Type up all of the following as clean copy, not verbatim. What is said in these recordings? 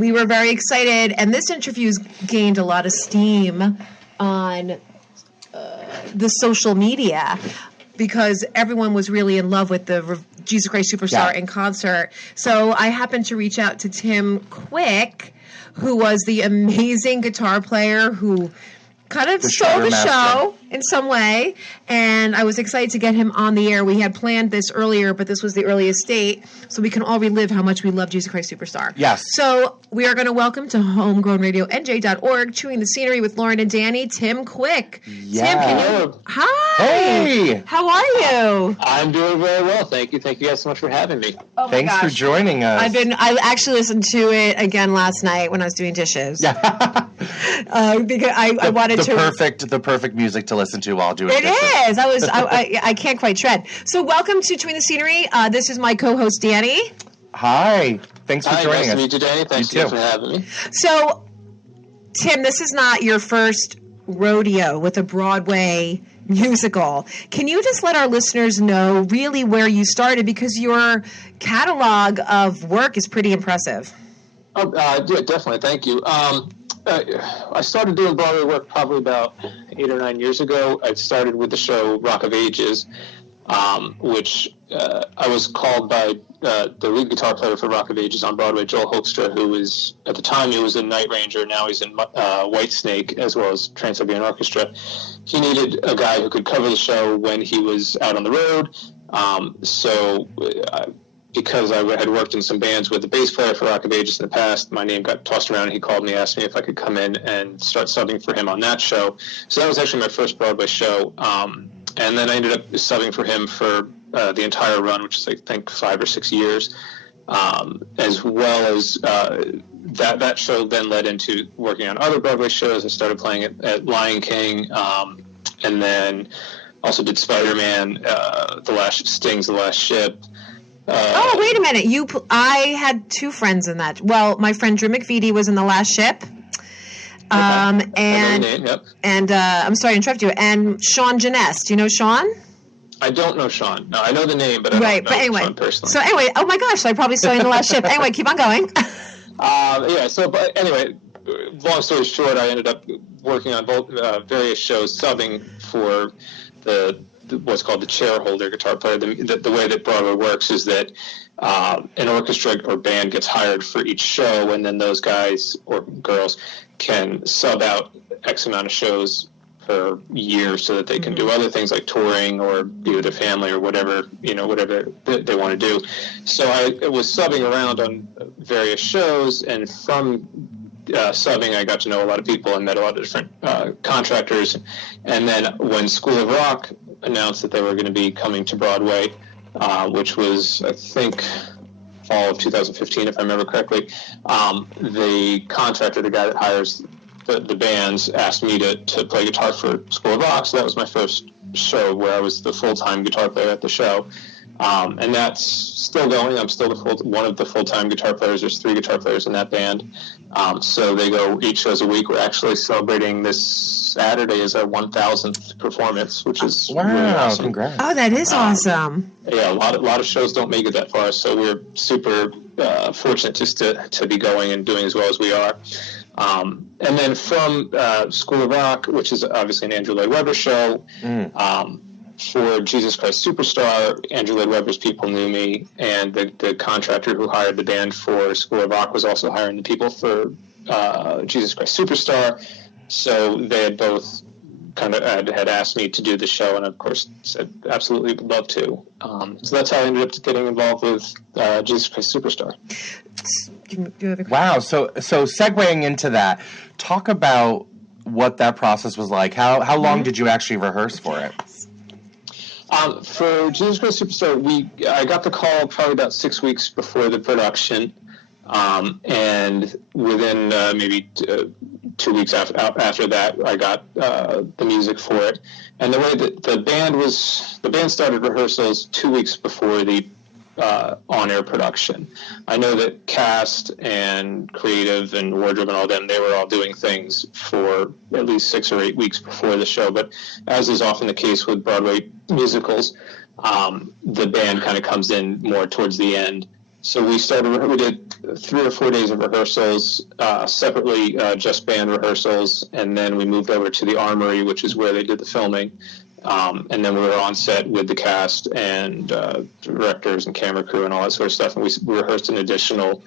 we were very excited, and this interview's gained a lot of steam on the social media because everyone was really in love with the Jesus Christ Superstar in concert. So I happened to reach out to Tim Quick, who was the amazing guitar player who kind of stole the show in some way, and I was excited to get him on the air. We had planned this earlier, but this was the earliest date, so we can all relive how much we love Jesus Christ Superstar. Yes. So we are going to welcome to homegrownradionj.org, Chewing the Scenery with Lauren and Danny, Tim Quick. Yeah. Tim, can you... Hi! Hey! How are you? I'm doing very well, thank you. Thank you guys so much for having me. Oh my Thanks gosh. for joining us. I actually listened to it again last night when I was doing dishes. Yeah. Because I wanted the perfect music to listen to while doing It dishes. is. I can't quite tread. So welcome to Chewing the Scenery. This is my co-host, Danny. Hi. Thanks for joining nice us. to meet you, Danny. Thanks You for having me. So, Tim, this is not your first rodeo with a Broadway musical. Can you just let our listeners know really where you started? Because your catalog of work is pretty impressive. Oh, yeah, definitely. Thank you. I started doing Broadway work probably about 8 or 9 years ago. I started with the show Rock of Ages, which I was called by the lead guitar player for Rock of Ages on Broadway, Joel Hoekstra, who was, at the time, he was in Night Ranger. Now he's in Whitesnake, as well as Trans-Siberian Orchestra. He needed a guy who could cover the show when he was out on the road. Because I had worked in some bands with the bass player for Rock of Ages in the past, my name got tossed around, and he called me, asked me if I could come in and start subbing for him on that show. So that was actually my first Broadway show. And then I ended up subbing for him for the entire run, which is, I think, 5 or 6 years, as well as that show then led into working on other Broadway shows. I started playing at Lion King, and then also did Spider-Man, Sting's The Last Ship. Oh, wait a minute. I had 2 friends in that. Well, my friend Drew McVitie was in The Last Ship. And I'm sorry to interrupt you. And Sean Janess. Do you know Sean? I don't know Sean. No, I know the name, but I don't know Sean personally. So anyway, oh my gosh, I probably saw you in The Last Ship. Anyway, keep on going. But anyway, long story short, I ended up working on both various shows, subbing for what's called the chairholder guitar player. The way that Broadway works is that an orchestra or band gets hired for each show, and then those guys or girls can sub out X amount of shows per year so that they can do other things like touring or be with their family or whatever they want to do. So I was subbing around on various shows, and from subbing, I got to know a lot of people and met a lot of different contractors. And then when School of Rock announced that they were going to be coming to Broadway, which was, I think, fall of 2015, if I remember correctly, the contractor, the guy that hires the bands, asked me to play guitar for School of Rock. So that was my first show where I was the full-time guitar player at the show. And that's still going. I'm still one of the full-time guitar players. There's 3 guitar players in that band. So they go each shows a week. We're actually celebrating this Saturday as our 1,000th performance, which is really awesome. Congrats. Oh, that is awesome. Yeah, a lot of shows don't make it that far, so we're super fortunate just to be going and doing as well as we are. And then from School of Rock, which is obviously an Andrew Lloyd Webber show, for Jesus Christ Superstar, Andrew Lloyd Webber's people knew me, and the contractor who hired the band for School of Rock was also hiring the people for Jesus Christ Superstar. So they had both kind of had asked me to do the show, and of course said absolutely would love to. So that's how I ended up getting involved with Jesus Christ Superstar. Wow. So segueing into that, talk about what that process was like. How long did you actually rehearse for it? For Jesus Christ Superstar, I got the call probably about 6 weeks before the production, and within maybe 2 weeks after that, I got the music for it. And the way that the band started rehearsals 2 weeks before the on-air production. I know that cast and creative and wardrobe and all them, they were all doing things for at least 6 or 8 weeks before the show, but as is often the case with Broadway musicals, the band kind of comes in more towards the end So we did 3 or 4 days of rehearsals, separately, just band rehearsals, and then we moved over to the Armory, which is where they did the filming. And then we were on set with the cast and directors and camera crew and all that sort of stuff. And we rehearsed an additional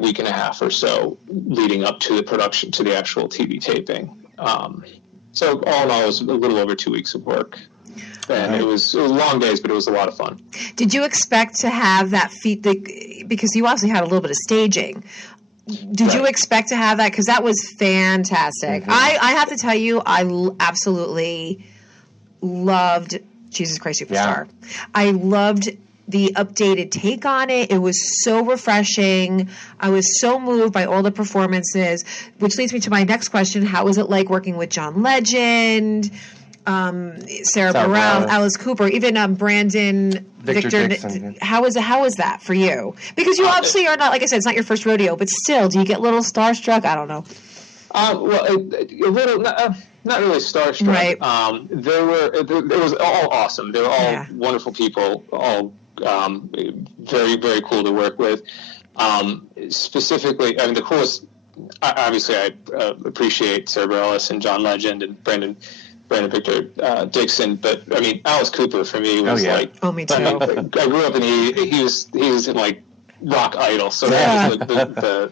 week and a half or so leading up to the production, to the actual TV taping. So all in all, it was a little over 2 weeks of work. And it was long days, but it was a lot of fun. Did you expect to have that because you obviously had a little bit of staging. Did you expect to have that? Because that was fantastic. Mm-hmm. I have to tell you, I absolutely loved Jesus Christ Superstar. Yeah. I loved the updated take on it. It was so refreshing. I was so moved by all the performances, which leads me to my next question. How was it like working with John Legend, Sarah Bareilles, Alice Cooper, even Brandon Victor Dixon. How was that for you? Because you obviously are not, like I said, it's not your first rodeo, but still, do you get a little starstruck? I don't know. Well, a little, not really starstruck. Right. It was all awesome. They were all wonderful people, all very, very cool to work with. Specifically, I mean, the coolest, obviously, I appreciate Sarah Bareilles and John Legend and Brandon Victor Dixon, but I mean, Alice Cooper for me was me too. I grew up and he was like rock idol. So the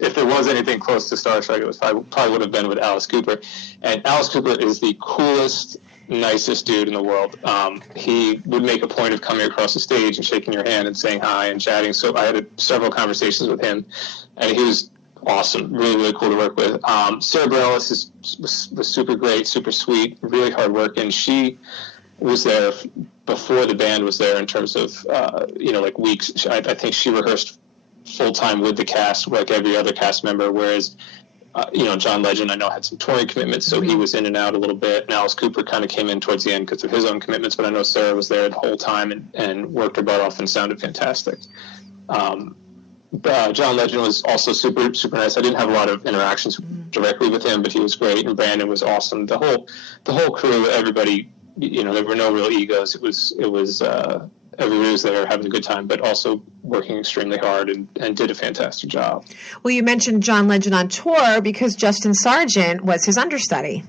if there was anything close to starstruck, it was probably would have been with Alice Cooper. And Alice Cooper is the coolest, nicest dude in the world. He would make a point of coming across the stage and shaking your hand and saying hi and chatting. So I had several conversations with him, and he was awesome, really, really cool to work with. Sarah Bareilles was super great, super sweet, really hard working. She was there before the band was there in terms of, weeks. I think she rehearsed full time with the cast, like every other cast member, whereas, John Legend, I know, had some touring commitments, so he was in and out a little bit. And Alice Cooper kind of came in towards the end because of his own commitments, but I know Sarah was there the whole time and worked her butt off and sounded fantastic. John Legend was also super, super nice. I didn't have a lot of interactions directly with him, but he was great, and Brandon was awesome. The whole crew, everybody, there were no real egos. It was everybody was there having a good time, but also working extremely hard and did a fantastic job. Well, you mentioned John Legend on tour because Justin Sargent was his understudy.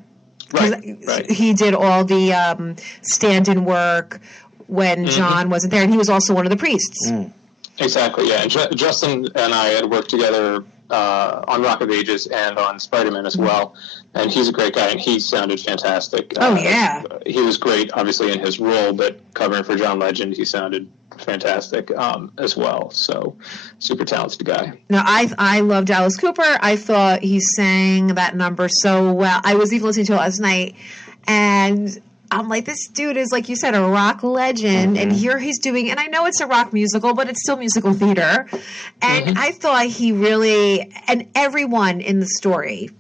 Right. He did all the stand-in work when John wasn't there, and he was also one of the priests. Exactly, yeah. And Justin and I had worked together on Rock of Ages and on Spider-Man as well. And he's a great guy, and he sounded fantastic. He was great, obviously, in his role, but covering for John Legend, he sounded fantastic as well. So, super talented guy. No, I loved Alice Cooper. I thought he sang that number so well. I was even listening to it last night, and I'm like, this dude is, like you said, a rock legend, and here he's doing, and I know it's a rock musical, but it's still musical theater. And I thought he really, and everyone in the story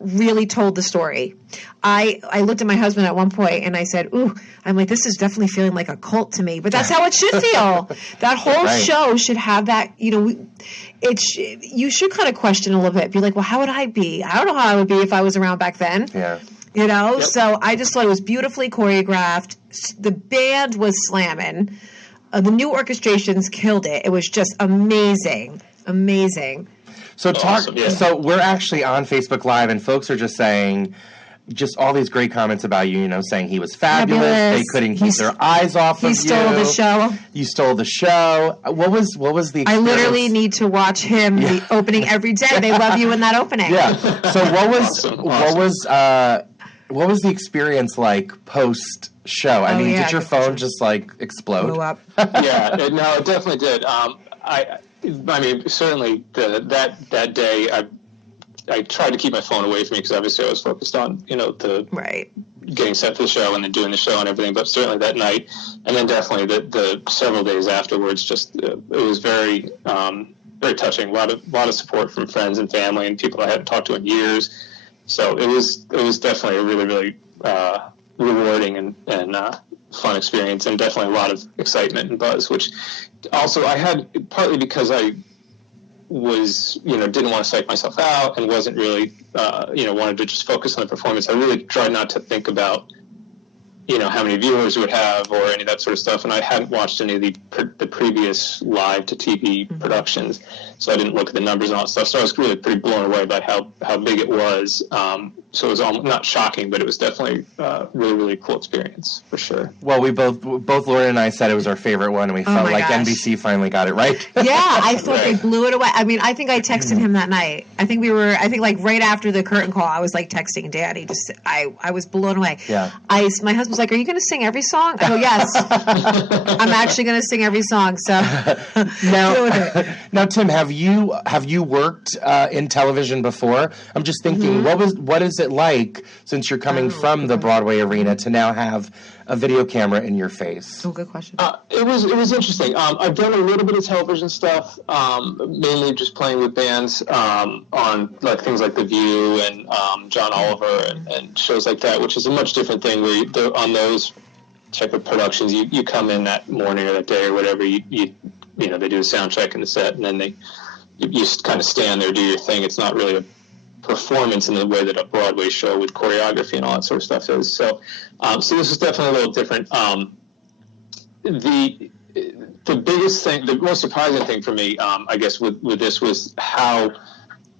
really told the story. I looked at my husband at one point and I said, I'm like, this is definitely feeling like a cult to me, but that's how it should feel. That whole show should have that, you should kind of question a little bit, be like, well, how would I be? I don't know how I would be if I was around back then. Yeah. So I just thought it was beautifully choreographed. The band was slamming. The new orchestrations killed it. It was just amazing. So So we're actually on Facebook Live, and folks are just saying just all these great comments about you. Saying he was fabulous. They couldn't keep their eyes off of you. He stole the show. You stole the show. What was the experience? I literally need to watch him the opening every day. They love you in that opening. Yeah. So what was the experience like post show? I mean, did your phone just like explode? Blew up. Yeah, no, it definitely did. I mean, certainly that day, I tried to keep my phone away from me because obviously I was focused on getting set for the show and then doing the show and everything. But certainly that night, and then definitely the several days afterwards, just it was very very touching. A lot of support from friends and family and people I hadn't talked to in years. So it was definitely a really, really rewarding and fun experience, and definitely a lot of excitement and buzz, which also I had partly because I was, didn't want to psych myself out and wasn't really, wanted to just focus on the performance. I really tried not to think about how many viewers it would have or any of that sort of stuff. And I hadn't watched any of the previous live to TV productions, so I didn't look at the numbers and all that stuff. So I was really pretty blown away by how big it was. So it was not shocking, but it was definitely really, really cool experience for sure. Well, we both Lauren and I said it was our favorite one, and we felt like NBC finally got it right. Yeah, I thought they blew it away. I mean, I think I texted him that night. I think like right after the curtain call, I was like texting Daddy. I was blown away. Yeah. My husband was like, "Are you going to sing every song?" I go, "Yes, I'm actually going to sing every song." So now, Tim, have you worked in television before? I'm just thinking, what is it like since you're coming from the Broadway arena to now have a video camera in your face? Oh, good question. It was interesting. I've done a little bit of television stuff, mainly just playing with bands on like things like The View and John Oliver and shows like that, which is a much different thing. Where on those type of productions, you come in that morning or that day or whatever. You they do a sound check in the set, and then you just kind of stand there, do your thing. It's not really a performance in the way that a Broadway show with choreography and all that sort of stuff is. So this is definitely a little different. The biggest thing, the most surprising thing for me, I guess, with this was how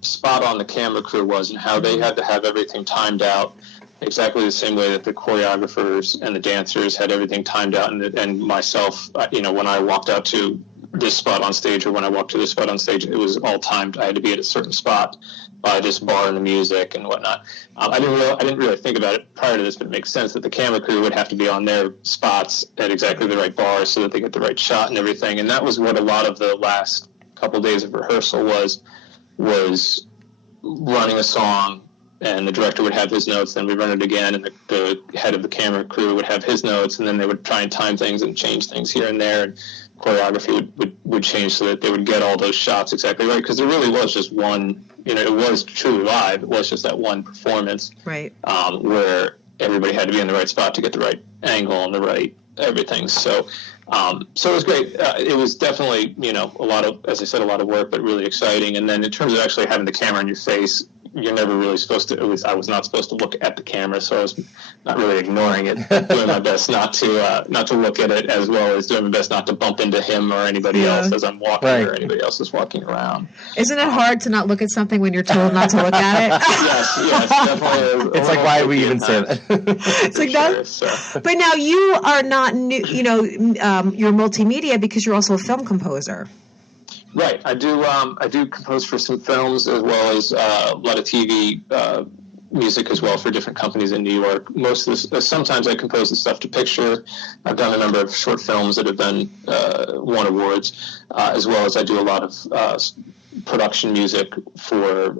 spot on the camera crew was and how they had to have everything timed out exactly the same way that the choreographers and the dancers had everything timed out. And myself, when I walked out to this spot on stage or when I walked to this spot on stage, it was all timed. I had to be at a certain spot by this bar and the music and whatnot. I didn't really think about it prior to this, but it makes sense that the camera crew would have to be on their spots at exactly the right bar so that they get the right shot and everything. And that was what a lot of the last couple of days of rehearsal was running a song, and the director would have his notes, then we'd run it again, and the head of the camera crew would have his notes, and then they would try and time things and change things here and there, and choreography would change so that they would get all those shots exactly right, because there really was just one, it was truly live, it was just that one performance, right, where everybody had to be in the right spot to get the right angle and the right everything. So it was great. It was definitely, a lot of, as I said, a lot of work, but really exciting. And then in terms of actually having the camera in your face, you're never really supposed to, at least I was not supposed to look at the camera, so I was not really ignoring it, doing my best not to look at it, as well as doing my best not to bump into him or anybody else as I'm walking or anybody else is walking around. Isn't it hard to not look at something when you're told not to look at it? Yes, definitely. It's like, why we even say that? It's like that. So. But now you are not new, you're multimedia because you're also a film composer. Right, I do compose for some films as well as a lot of TV music as well for different companies in New York. Most of this, sometimes I compose the stuff to picture. I've done a number of short films that have been won awards, as well as I do a lot of production music for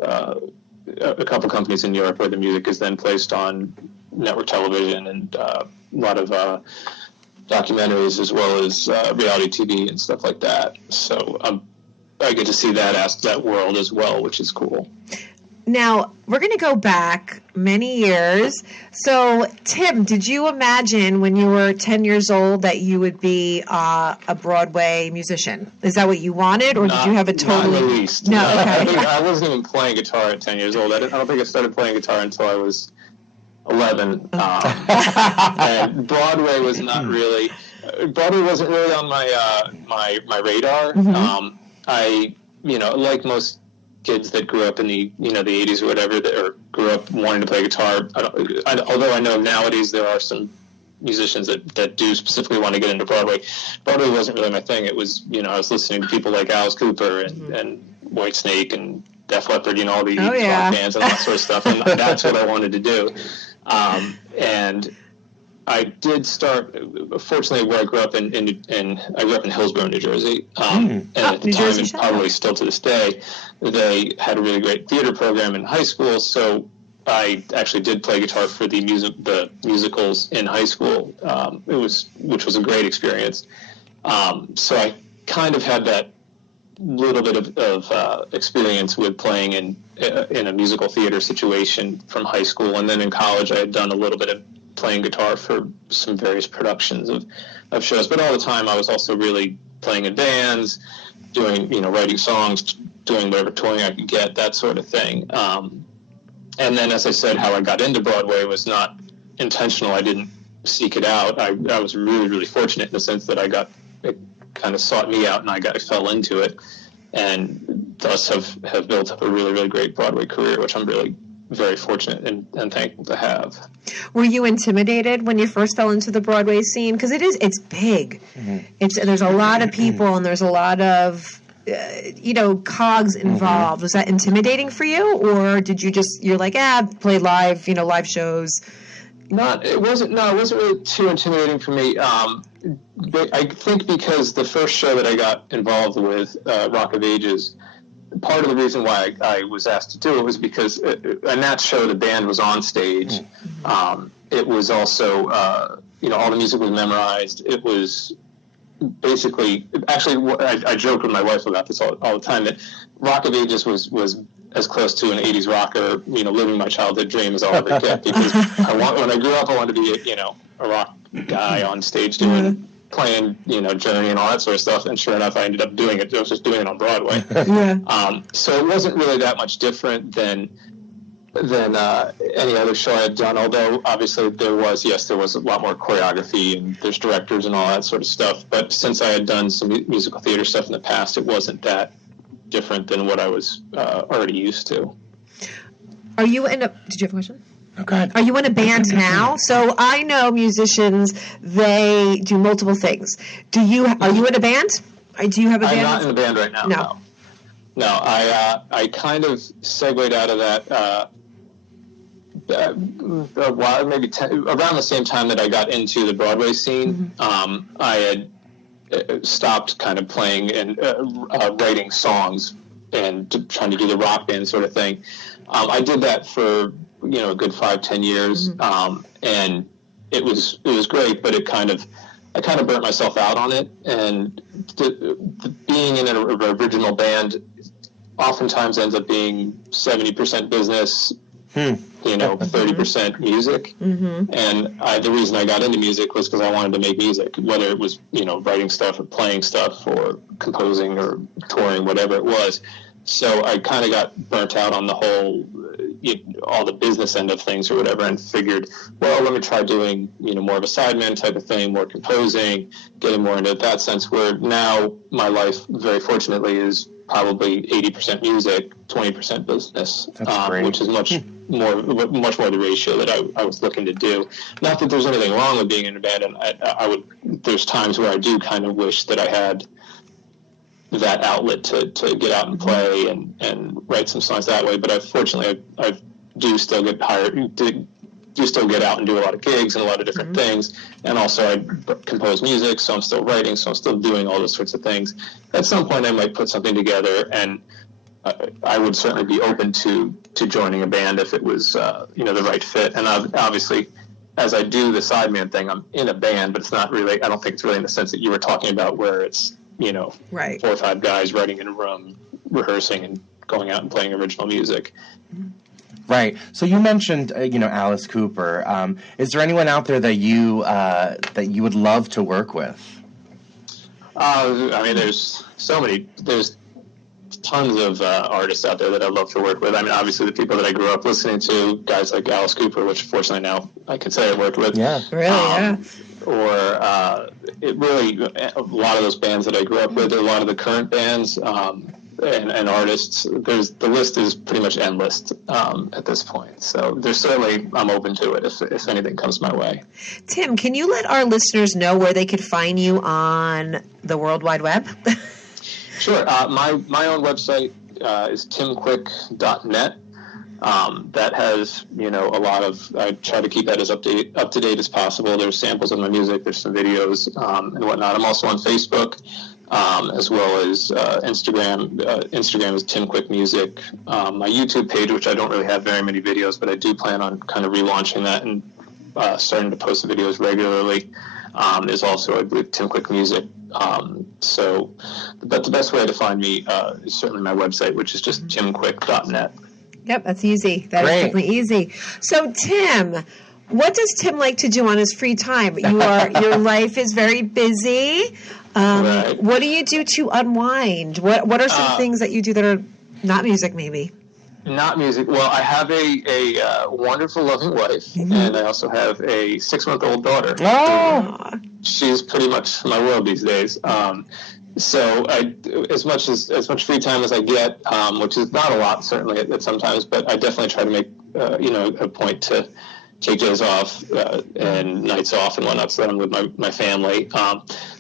a couple companies in New York where the music is then placed on network television and a lot of documentaries as well as reality TV and stuff like that. So I get to see that world as well, which is cool. Now, we're going to go back many years. So, Tim, did you imagine when you were 10 years old that you would be a Broadway musician? Is that what you wanted, or did you have a totally... Not in the least. No, okay. I wasn't even playing guitar at 10 years old. I don't think I started playing guitar until I was 11. And Broadway was not really... Broadway wasn't really on my radar. Mm-hmm. I, like most kids that grew up in the 80s or whatever, or grew up wanting to play guitar, although I know nowadays there are some musicians that do specifically want to get into Broadway. Broadway wasn't really my thing. It was, I was listening to people like Alice Cooper and Whitesnake and Def Leppard, all the rock bands and that sort of stuff, and that's what I wanted to do. And I did start. Fortunately, where I grew up I grew up in Hillsborough, New Jersey, and at the time, and probably still to this day, they had a really great theater program in high school. So I actually did play guitar for the musicals in high school. Which was a great experience. So I kind of had that little bit of experience with playing in a musical theater situation from high school, and then in college, I had done a little bit of playing guitar for some various productions of shows, but all the time I was also really playing in bands, doing, writing songs, doing whatever touring I could get, that sort of thing. And then, as I said, how I got into Broadway was not intentional. I didn't seek it out. I was really, really fortunate in the sense that it kind of sought me out, and I fell into it, and thus have built up a really, really great Broadway career, which I'm really very fortunate and thankful to have. Were you intimidated when you first fell into the Broadway scene? Because it's big. Mm-hmm. There's a lot of people, and there's a lot of cogs involved. Mm-hmm. Was that intimidating for you, or did you you're like, play live, live shows? It wasn't really too intimidating for me. I think because the first show that I got involved with, Rock of Ages, part of the reason why I was asked to do it was because in that show the band was on stage. Mm-hmm. It was also, all the music was memorized. It was basically, actually, I joke with my wife about this all the time, that Rock of Ages was as close to an 80s rocker, living my childhood dream as I'll ever get, because when I grew up, I wanted to be a rock guy on stage playing, Journey and all that sort of stuff, and sure enough, I ended up doing it. I was just doing it on Broadway. So it wasn't really that much different than any other show I had done, although obviously there was a lot more choreography, and there's directors and all that sort of stuff. But since I had done some musical theater stuff in the past, it wasn't that different than what I was already used to. Did you have a question? Okay. Are you in a band now? So I know musicians, they do multiple things. Are you in a band? Do you have a band? I'm not in a band right now. No, I kind of segued out of that maybe around the same time that I got into the Broadway scene. Mm-hmm. I had stopped kind of playing and writing songs and trying to do the rock band sort of thing. I did that for a good 5-10 years, mm-hmm. And it was great, but I kind of burnt myself out on it. And being in an original band oftentimes ends up being 70% business, 30% music. Mm-hmm. And the reason I got into music was because I wanted to make music, whether it was, writing stuff or playing stuff or composing or touring, whatever it was. So I kind of got burnt out on the whole, all the business end of things or whatever, and figured, well, let me try doing, more of a sideman type of thing, more composing, getting more into that sense, where now my life, very fortunately, is probably 80% music, 20% business, which is much more the ratio that I was looking to do. Not that there's anything wrong with being in a band, and there's times where I do kind of wish that I had that outlet to get out and play and write some songs that way. But I do still get hired, do still get out and do a lot of gigs and a lot of different mm-hmm. things. And also I compose music, so I'm still writing, so I'm still doing all those sorts of things. At some point I might put something together, and I would certainly be open to joining a band if it was, the right fit. And obviously, as I do the sideman thing, I'm in a band, but it's not really, I don't think it's really in the sense that you were talking about, where it's, right. 4 or 5 guys writing in a room, rehearsing and going out and playing original music. Right. So you mentioned, Alice Cooper. Is there anyone out there that you would love to work with? There's so many. There's tons of artists out there that I'd love to work with. I mean, obviously the people that I grew up listening to, guys like Alice Cooper, which fortunately now I can say I worked with. Yeah. Really, yeah. Or a lot of those bands that I grew up with, a lot of the current bands and artists. The list is pretty much endless at this point. So I'm open to it if anything comes my way. Tim, can you let our listeners know where they could find you on the World Wide Web? Sure. My own website is timquick.net. That has, a lot of, I try to keep that as up to date as possible. There's samples of my music, there's some videos and whatnot. I'm also on Facebook, as well as Instagram. Instagram is Tim Quick Music. My YouTube page, which I don't really have very many videos, but I do plan on kind of relaunching that and starting to post videos regularly, is also, I believe, Tim Quick Music. But the best way to find me is certainly my website, which is just timquick.net. Yep, that's easy. That is definitely easy. So, Tim, what does Tim like to do on his free time? Your life is very busy. Right. What do you do to unwind? What are some things that you do that are not music, maybe? Not music. Well, I have a wonderful, loving wife, and I also have a 6-month-old daughter. Oh, She's pretty much my world these days. So as much free time as I get, which is not a lot certainly at sometimes, but I definitely try to make a point to take days off and nights off and whatnot, so that I'm with my family.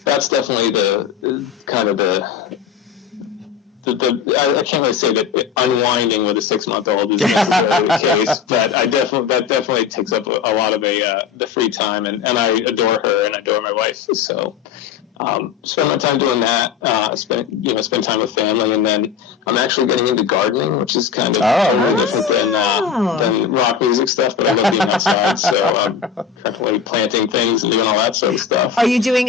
That's definitely the kind of the I can't really say that unwinding with a 6-month-old is necessarily the case, but that definitely takes up a lot of the free time, and I adore her and I adore my wife, so spend my time doing that. Spend time with family, and then I'm actually getting into gardening, which is kind of totally different than rock music stuff. But I love being outside, so I'm currently planting things and doing all that sort of stuff. Are you doing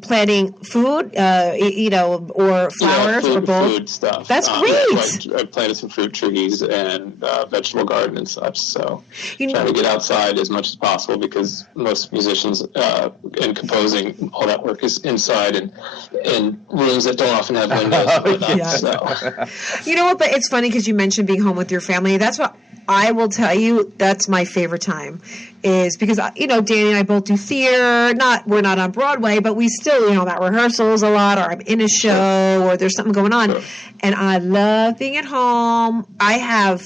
planting food, or flowers, or both? Food stuff. That's great. I planted some fruit trees and vegetable garden and such. So trying to get outside as much as possible, because most musicians in composing, all that work is inside and in rooms that don't often have windows. So. You know what? But it's funny because you mentioned being home with your family. That's what I will tell you. That's my favorite time, is because Danny and I both do theater. We're not on Broadway, but we still I'm at rehearsals a lot, or I'm in a show, or there's something going on, and I love being at home. I have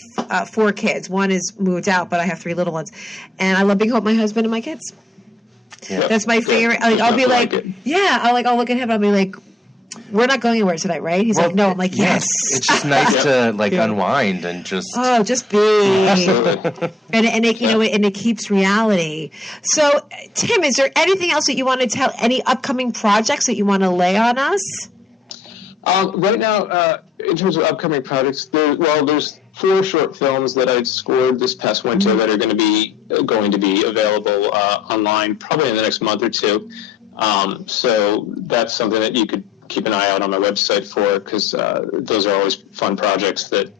4 kids. One is moved out, but I have 3 little ones, and I love being home with my husband and my kids. Yeah. That's my favorite. I'll be like, I'll look at him and I'll be like, we're not going anywhere tonight, right? He's like, no. I'm like, yes. It's just nice to unwind and just be. Absolutely. and it keeps reality. So, Tim, is there anything else that you want to tell? Any upcoming projects that you want to lay on us? Right now, in terms of upcoming projects, there's 4 short films that I scored this past winter that are going to be available online probably in the next month or 2. So that's something that you could keep an eye out on my website for, because those are always fun projects that,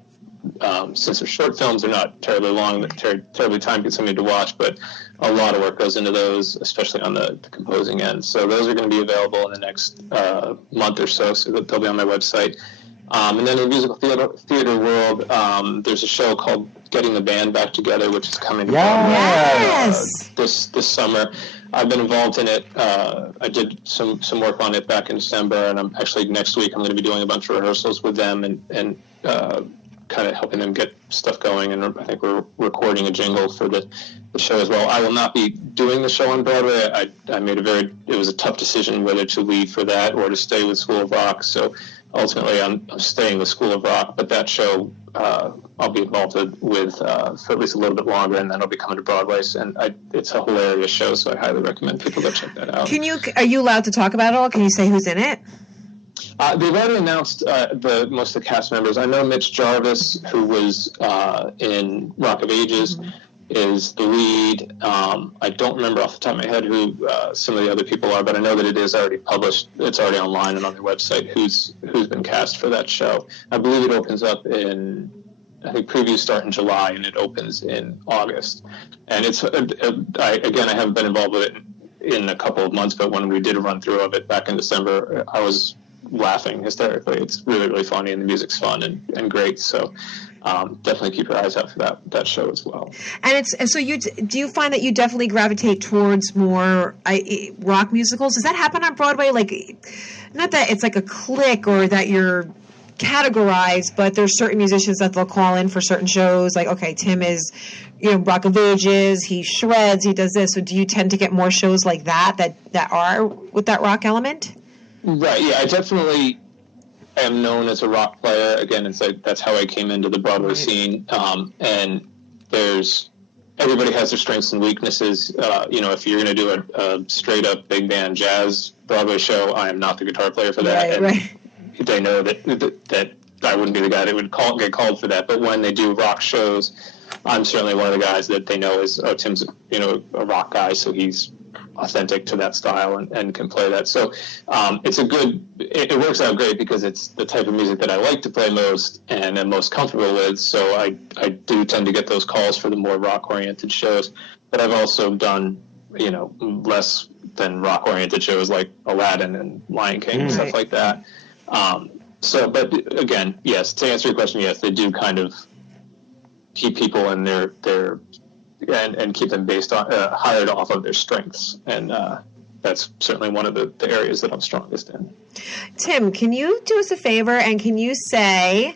since they're short films, they're not terribly long, terribly time-consuming to watch, but a lot of work goes into those, especially on the composing end. So those are going to be available in the next month or so they'll be on my website. And then in the musical theater world, there's a show called Getting the Band Back Together, which is coming this summer. I've been involved in it. I did some work on it back in December, and I'm actually next week I'm going to be doing a bunch of rehearsals with them and kind of helping them get stuff going. And I think we're recording a jingle for the show as well. I will not be doing the show on Broadway. I made it was a tough decision whether to leave for that or to stay with School of Rock. So ultimately, I'm staying with School of Rock, but that show I'll be involved with for at least a little bit longer, and then I'll be coming to Broadway. And it's a hilarious show, so I highly recommend people go check that out. Are you allowed to talk about it all? Can you say who's in it? They've already announced most of the cast members. I know Mitch Jarvis, who was in Rock of Ages, is the lead. I don't remember off the top of my head who some of the other people are, but I know that it is already published. It's already online and on their website who's been cast for that show. I believe it opens up I think previews start in July and it opens in August. And it's I haven't been involved with it in a couple of months, but when we did a run through of it back in December, I was laughing hysterically. It's really, really funny, and the music's fun and great. So definitely keep your eyes out for that show as well. And so do you find that you definitely gravitate towards more rock musicals? Does that happen on Broadway? Like, not that it's like a clique or that you're categorized, but there's certain musicians that they'll call in for certain shows. Like, okay, Tim is, Rock of Ages, he shreds, he does this. So do you tend to get more shows like that are with that rock element? Right. Yeah, I definitely am known as a rock player. Again, that's how I came into the Broadway scene. And everybody has their strengths and weaknesses. If you're going to do a straight up big band jazz Broadway show, I am not the guitar player for that. Right. They know that I wouldn't be the guy that would get called for that. But when they do rock shows, I'm certainly one of the guys that they know is, Tim's a rock guy, so he's authentic to that style and can play that. So it works out great because it's the type of music that I like to play most and am most comfortable with. So I do tend to get those calls for the more rock oriented shows. But I've also done less than rock oriented shows like Aladdin and Lion King and stuff like that. But again, yes, to answer your question, yes, they do kind of keep people in their and keep them based on hired off of their strengths, and that's certainly one of the areas that I'm strongest in. Tim, can you do us a favor and can you say,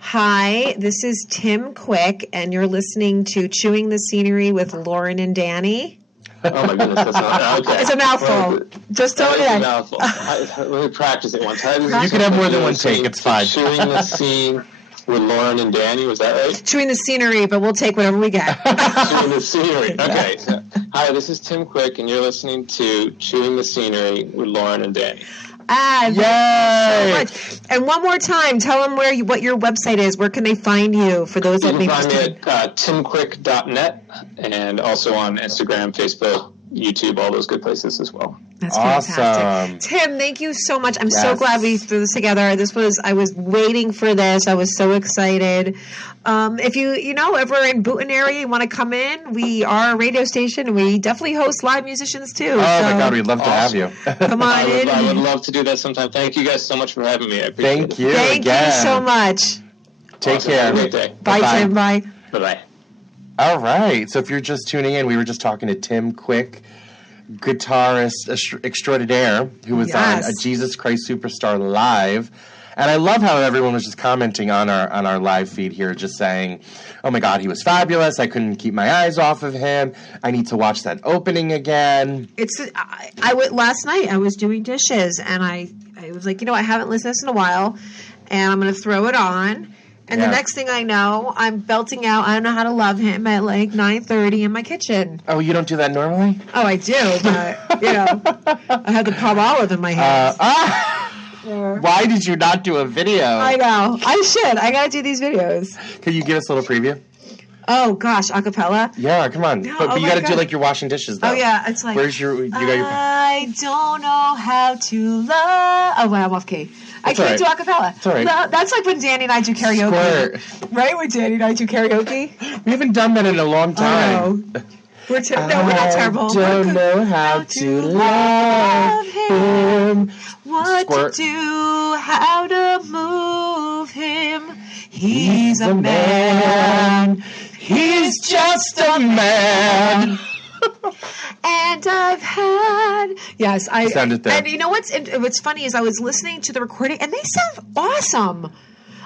hi, this is Tim Quick, and you're listening to Chewing the Scenery with Lauren and Danny? Oh my goodness, that's not okay. It's a mouthful. Just don't it. A mouthful. Let me practice it once. You can have more than one take. It's fine. Chewing the Scene with Lauren and Danny, was that right? Chewing the Scenery, but we'll take whatever we get. Chewing the Scenery. Okay. So, hi, this is Tim Quick, and you're listening to Chewing the Scenery with Lauren and Danny. Thank you so much. And one more time, tell them what your website is. Where can they find you for those that may be interested? You can find me at timquick.net and also on Instagram, Facebook, YouTube, all those good places as well. That's fantastic. Tim, thank you so much. I'm so glad we threw this together. I was waiting for this. I was so excited. If you ever in Boonton area, you want to come in, we are a radio station and we definitely host live musicians too. Oh my God, we'd love to have you. Come on in. I would love to do that sometime. Thank you guys so much for having me. I appreciate it. Thank you so much. Take care. Have a great day. Bye, Tim. Bye. Bye-bye. All right. So if you're just tuning in, we were just talking to Tim Quick, guitarist extraordinaire, who was on a Jesus Christ Superstar Live. And I love how everyone was just commenting on our live feed here, just saying, oh my God, he was fabulous. I couldn't keep my eyes off of him. I need to watch that opening again. Last night I was doing dishes and I was like, I haven't listened to this in a while and I'm going to throw it on. And the next thing I know, I'm belting out I Don't Know How to Love Him at like 9:30 in my kitchen. Oh, you don't do that normally? Oh, I do, but, I have the palm olive in my hands. Why did you not do a video? I know. I should. I got to do these videos. Can you give us a little preview? Oh, gosh, a cappella? Yeah, come on. No, but you got to do like you're washing dishes, though. Oh, yeah. It's like, where's you got your... I don't know how to love... Oh, well, I'm off key. I can't do a cappella. It's all right. No, that's like when Danny and I do karaoke. Squirt. Right? When Danny and I do karaoke? We haven't done that in a long time. Oh. We're not terrible. I don't know how to love him. What Squirt. to do, how to move him. He's a man. He's just a man. And I've had... Yes, I... Sounded there. And you know what's funny is I was listening to the recording, and they sound awesome.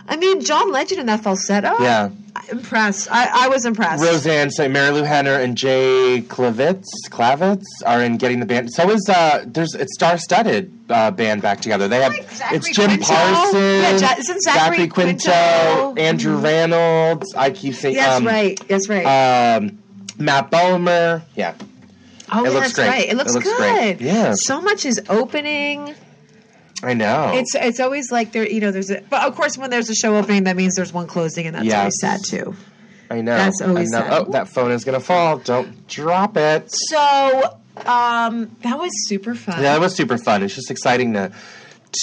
I mean, John Legend in that falsetto. Yeah. Impressed. I was impressed. Roseanne, Mary Lou Henner and Jay Klavitz are in Getting the Band. So is it's star-studded band back together. They have it's Jim Quinto. Parsons, Isn't Zachary Quinto, Andrew Reynolds. I keep saying That's right. Matt Bomer. Yeah. Oh, looks great. Right. It looks good. Great. Yeah. So much is opening. I know. It's always like but of course when there's a show opening, that means there's one closing, and that's always sad too. I know. That's always sad. Oh, that phone is gonna fall. Don't drop it. So that was super fun. Yeah, that was super fun. It's just exciting to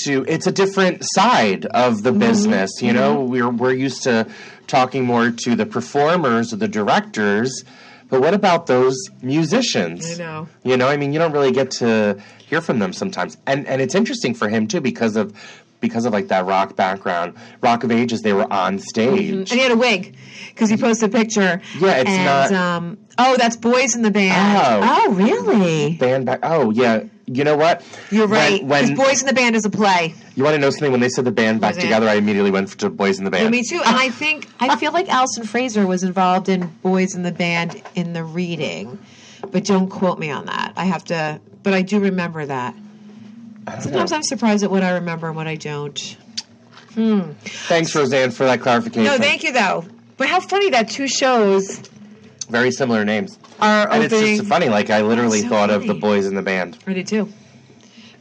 it's a different side of the business. You know, we're used to talking more to the performers or the directors. But what about those musicians? I know. You know, I mean, you don't really get to hear from them sometimes. And it's interesting for him, too, because of like that rock background. Rock of Ages, they were on stage. And he had a wig, because he posted a picture. Yeah, it's not... that's Boys in the Band. Oh, really? Band back... Oh, yeah. You know what? You're right. Because Boys in the Band is a play. You want to know something? When they said the band back together, I immediately went to Boys in the Band. Yeah, me too. And I feel like Allison Fraser was involved in Boys in the Band in the reading. But don't quote me on that. But I do remember that. Sometimes I'm surprised at what I remember and what I don't. Thanks, Roseanne, for that clarification. No, thank you, though. But how funny that two shows... Very similar names. And it's just funny. Like, I literally thought of the Boys in the Band. I did, too.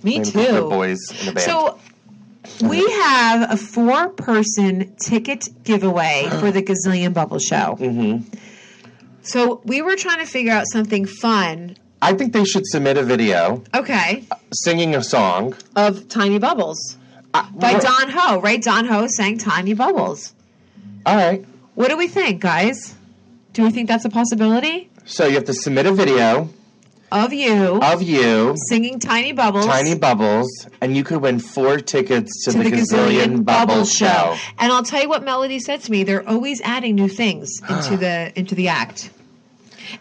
Me, too. The Boys in the Band. So... We have a 4-person ticket giveaway for the Gazillion Bubble Show. Mm-hmm. So we were trying to figure out something fun. I think they should submit a video. Okay. Singing a song. Of Tiny Bubbles. By Don Ho, right? Don Ho sang Tiny Bubbles. All right. What do we think, guys? Do we think that's a possibility? So you have to submit a video of you singing Tiny Bubbles. And you could win 4 tickets to the Gazillion Bubbles show. And I'll tell you what Melody said to me. They're always adding new things into the act.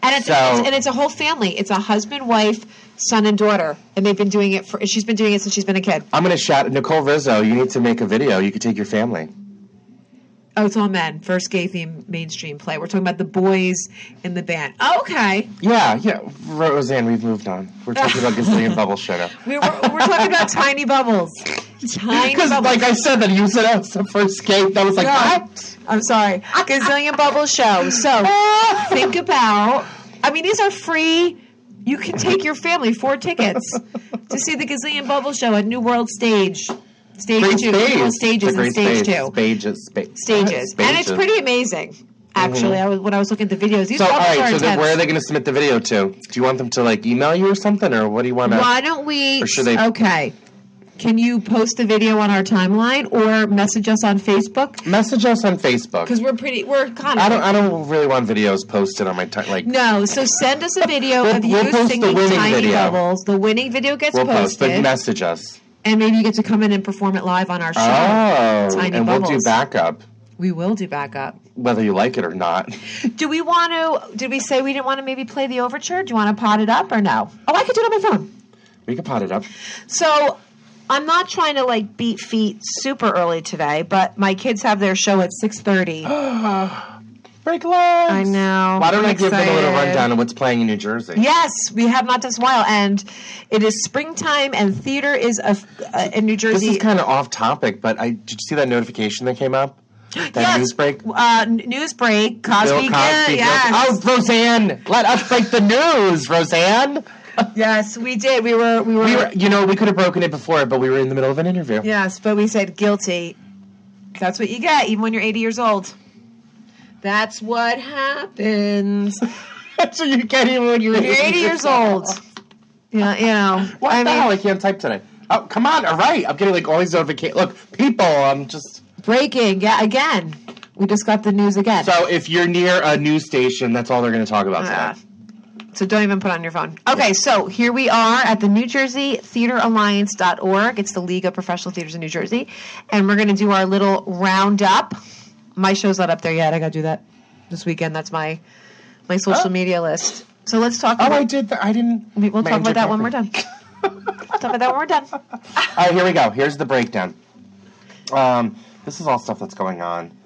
And it's a whole family. It's a husband, wife, son, and daughter. And they've been doing it she's been doing it since she's been a kid. I'm going to shout, Nicole Rizzo, you need to make a video. You could take your family. Oh, it's all men. First gay theme mainstream play. We're talking about the boys in the band. Oh, okay. Yeah. Roseanne, we've moved on. We're talking about Gazillion Bubbles show now. We're talking about Tiny Bubbles. Because, like I said, that you said that was the first gay. That was like, what? I'm sorry. Gazillion Bubbles show. So think about. I mean, these are free. You can take your family 4 tickets to see the Gazillion Bubbles show at New World Stage. Stage 2. Stages and Stage 2. Stages. And it's pretty amazing, actually. When I was looking at the videos. These bubbles are intense. Then where are they going to submit the video to? Do you want them to, like, email you or something? Or what do you want to... Why don't we... Or should they... Okay. Can you post the video on our timeline or message us on Facebook? Message us on Facebook. Because we're kind of... I don't really want videos posted on my time. No, so send us a video of you singing Tiny Bubbles. The winning video gets posted. But message us. And maybe you get to come in and perform it live on our show. Oh, Tiny and Bubbles. We'll do backup. We will do backup. Whether you like it or not. Did we say we didn't want to maybe play the overture? Do you want to pot it up or no? Oh, I could do it on my phone. We could pot it up. So, I'm not trying to, beat feet super early today, but my kids have their show at 6:30. Break legs. I know. Why don't I give them a little rundown of what's playing in New Jersey? Yes, we have not this while, and it is springtime, and theater is in New Jersey. This is kind of off topic, but did you see that notification that came up? That news break? News break. Cosby. Yes. Oh, Roseanne, let us break the news, Roseanne. Yes, we did. We were. We could have broken it before, but we were in the middle of an interview. Yes, but we said guilty. That's what you get, even when you're 80 years old. That's what happens. So you get even when you're 80 years old. Yeah, What the hell? I can't type today. Oh, come on. All right. I'm getting all these notifications. Look, people, I'm just... Breaking. Yeah, again. We just got the news again. So if you're near a news station, that's all they're going to talk about today. So don't even put on your phone. Okay, so here we are at the New Jersey Theater Alliance.org. It's the League of Professional Theaters in New Jersey. And we're going to do our little roundup. My show's not up there yet. I got to do that this weekend. That's my social media list. So let's talk about... I did that. I didn't... We'll talk about that when we're done. All right, here we go. Here's the breakdown. This is all stuff that's going on.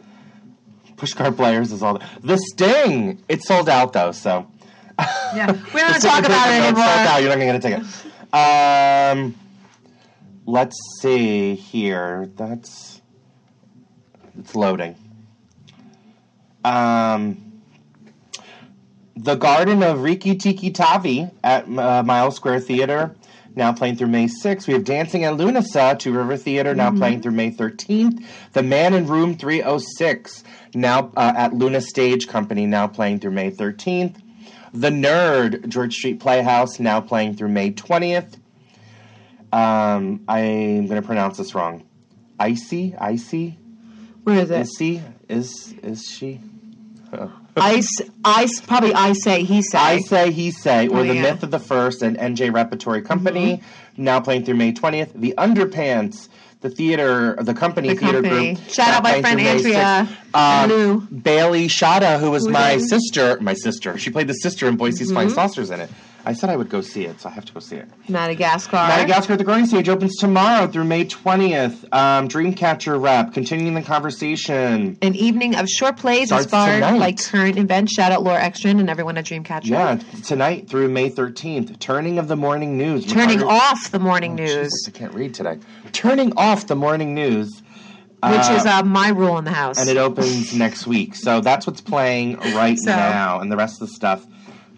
Pushcart Players is all... The Sting! It's sold out, though, so... Yeah, we don't want to talk about it anymore. Sold out. You're not going to get a ticket. Let's see here. It's loading. The Garden of Riki Tiki Tavi at Mile Square Theater, now playing through May 6th. We have Dancing at Lunasa, Two River Theater, now playing through May 13th. The Man in Room 306, now at Luna Stage Company, now playing through May 13th. The Nerd, George Street Playhouse, now playing through May 20th. I'm going to pronounce this wrong. Icy? Where is it? Is she? Probably I Say, He Say. I Say, He Say, or The Myth of the First and NJ Repertory Company, now playing through May 20th. The Underpants, the company theater group. Shout out my friend Andrea Lou. Bailey Shada, who was my sister. She played the sister in Boise's Flying Saucers in it. I said I would go see it, so I have to go see it. Madagascar at the Growing Stage opens tomorrow through May 20th. Dreamcatcher Rep, continuing the conversation. An evening of short plays inspired by current events. Shout out Laura Ekstrom and everyone at Dreamcatcher. Yeah, tonight through May 13th. Turning of the Morning News. Turning off the Morning News. Jesus, I can't read today. Turning off the Morning News. Which is my rule in the house. And it opens next week. So that's what's playing right now. And the rest of the stuff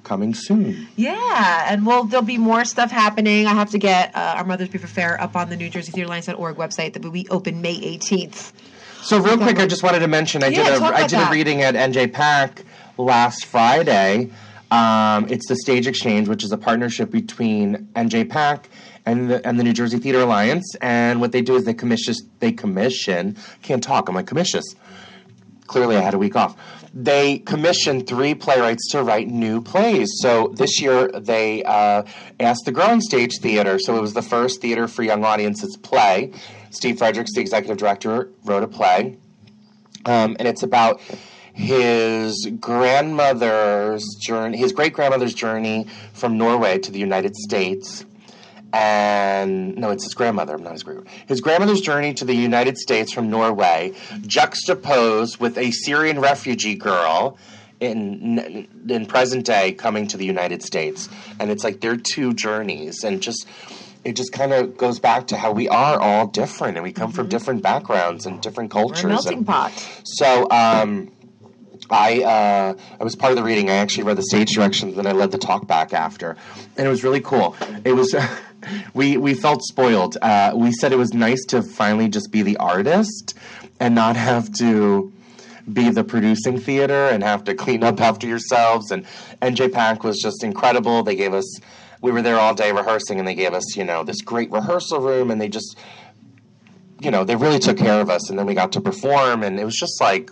coming soon. Yeah, and there'll be more stuff happening. I have to get our Mother's Beef Affair up on the New Jersey Theater Alliance.org website that will be open May 18th. So real quick, I just wanted to mention I did a reading at NJ PAC last Friday. It's the Stage Exchange, which is a partnership between NJ PAC and the New Jersey Theater Alliance. And what they do is they commission clearly I had a week off. They commissioned 3 playwrights to write new plays. So this year they asked the Growing Stage Theater. So it was the first Theater for Young Audiences play. Steve Fredericks, the executive director, wrote a play. And it's about his grandmother's journey, his great-grandmother's journey from Norway to the United States. And no, it's his grandmother, not his great. His grandmother's journey to the United States from Norway, juxtaposed with a Syrian refugee girl in present day coming to the United States. And it's like their 2 journeys, and it just kind of goes back to how we are all different, and we come from different backgrounds and different cultures. We're a melting pot. So, I was part of the reading. I actually read the stage directions, and then I led the talk back after, and it was really cool. It was we felt spoiled. We said it was nice to finally just be the artist and not have to be the producing theater and have to clean up after yourselves. And NJ Pack was just incredible. They gave us. We were there all day rehearsing, and they gave us, this great rehearsal room, and they just, they really took care of us. And then we got to perform, and it was just like.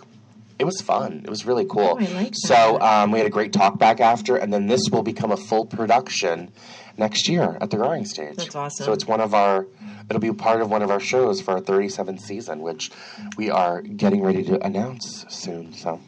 It was fun. It was really cool. Oh, I like that. So we had a great talk back after, and then this will become a full production next year at the Growing Stage. That's awesome. So it's it'll be part of one of our shows for our 37th season, which we are getting ready to announce soon. So